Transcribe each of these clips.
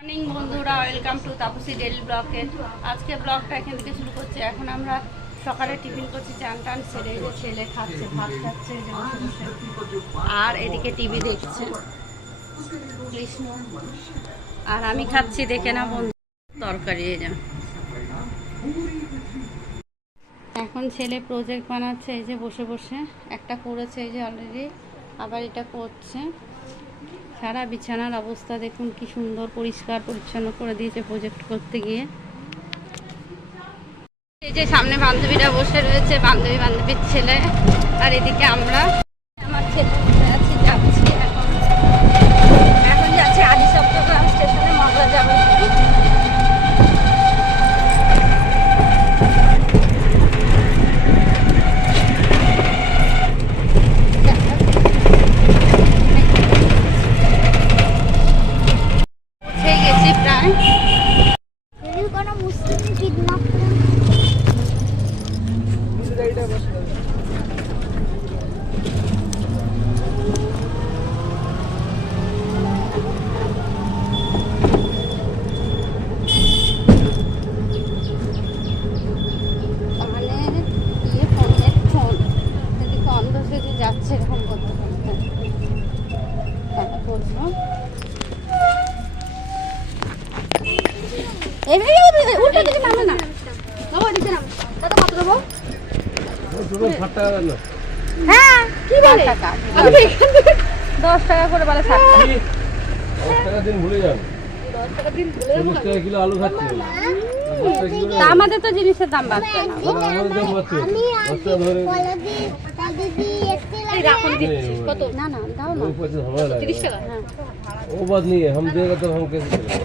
Morning বন্ধুরা, welcome to Tapasi daily ব্লগে। আজকে ব্লগটা এখান থেকে শুরু করছি। এখন আমরা সকালে টিফিন করছি, চান টান ছেলে ছেলে খাচ্ছে, ভাত খাচ্ছে আর এদিকে টিভি দেখছে কৃষ্ণ। আর আমি খাচ্ছি, দেখে না বন্ধু, তরকারি। এই যে এখন ছেলে প্রজেক্ট বানাচ্ছে, এই যে বসে বসে একটা করেছে, এই যে অলরেডি আবার এটা করছে। সারা বিছানার অবস্থা দেখুন কি সুন্দর পরিষ্কার পরিচ্ছন্ন করে দিয়েছে প্রজেক্ট করতে গিয়ে। এই যে সামনে বান্ধবীরা বসে রয়েছে, বান্ধবীর ছেলে, আর এদিকে আমরা আমার ছেলে আছি, যাচ্ছি এখন যাচ্ছি আদি চট্টগ্রাম স্টেশনে, মগরা যাবো। যাচ্ছে এরকম করতে করতে করবো। উল্টো দিকে নামে না, দিকে নাম কত কত দেবো। হ্যাঁ কি বলে 10 টাকা করে বলে। 60 টাকা দিন ভুলে যান, 10 টাকা দিন ভুলে যান। 40 টাকা কিলো আলু খাচ্ছি, আমাদের তো জিনিসের দাম বাড়ছে না। কত না না দাও না, 30 টাকা। হ্যাঁ वो बात नहीं है, हम देगा तो हम कैसे चलेंगे।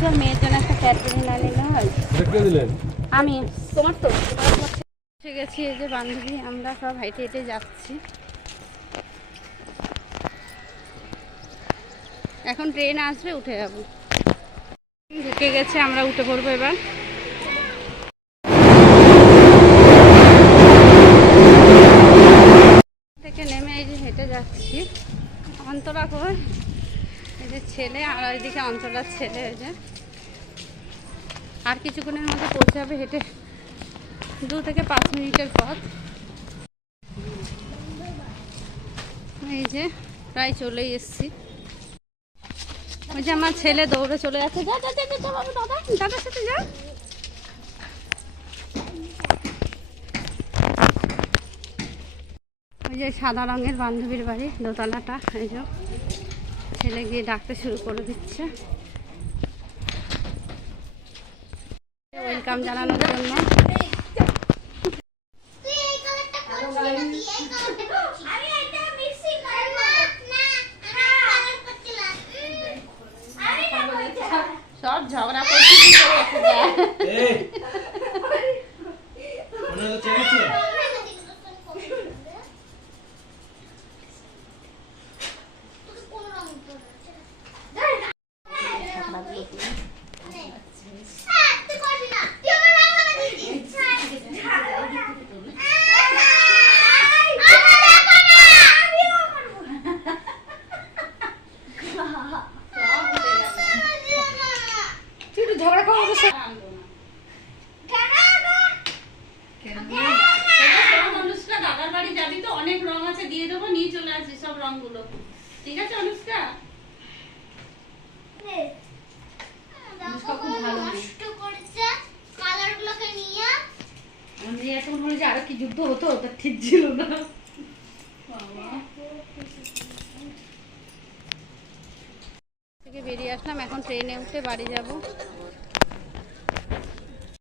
जो मेয়ের জন্য একটা ক্যাটারিং না নিলে হয়। রেখে দিলেন আমি তোমার তো ঠিক আছে। এই যে বান্ধবী, আমরা সব হেঁটে হেঁটে যাচ্ছি। এখন ট্রেন আসবে, উঠে যাব। ঢুকে গেছে, আমরা উঠে পড়বো এবার। থেকে নেমে এই যে হেঁটে যাচ্ছি অন্তরা কই, এই যে ছেলে, আর ওইদিকে অঞ্চলার ছেলে। এই যে আর কিছুক্ষণের মধ্যে পৌঁছে যাবে, হেঁটে 2 থেকে 5 মিনিটের পথ। এই যে প্রায় চলেই এসছি। ওই যে আমার ছেলে দৌড়ে চলে যাচ্ছে, যা যা যা যা বাবু, দাদার সাথে যা। ওই যে সাদা রঙের বান্ধবীর বাড়ি, দোতলাটা। এই যে ছেলে গিয়ে ডাকতে শুরু করে দিচ্ছে ওয়েলকাম জানানোর জন্য। সব ঝগড়া করছি দাদার বাড়ি যাবি তো, অনেক রং আছে, দিয়ে দেবো, নিয়ে চলে আসি সব রংগুলো। ঠিক আছে অনুষ্কা? আরো কি যুদ্ধ হতো, ওটা ঠিক ছিল না। থেকে বেরিয়ে আসলাম, এখন ট্রেনে উঠে বাড়ি যাব।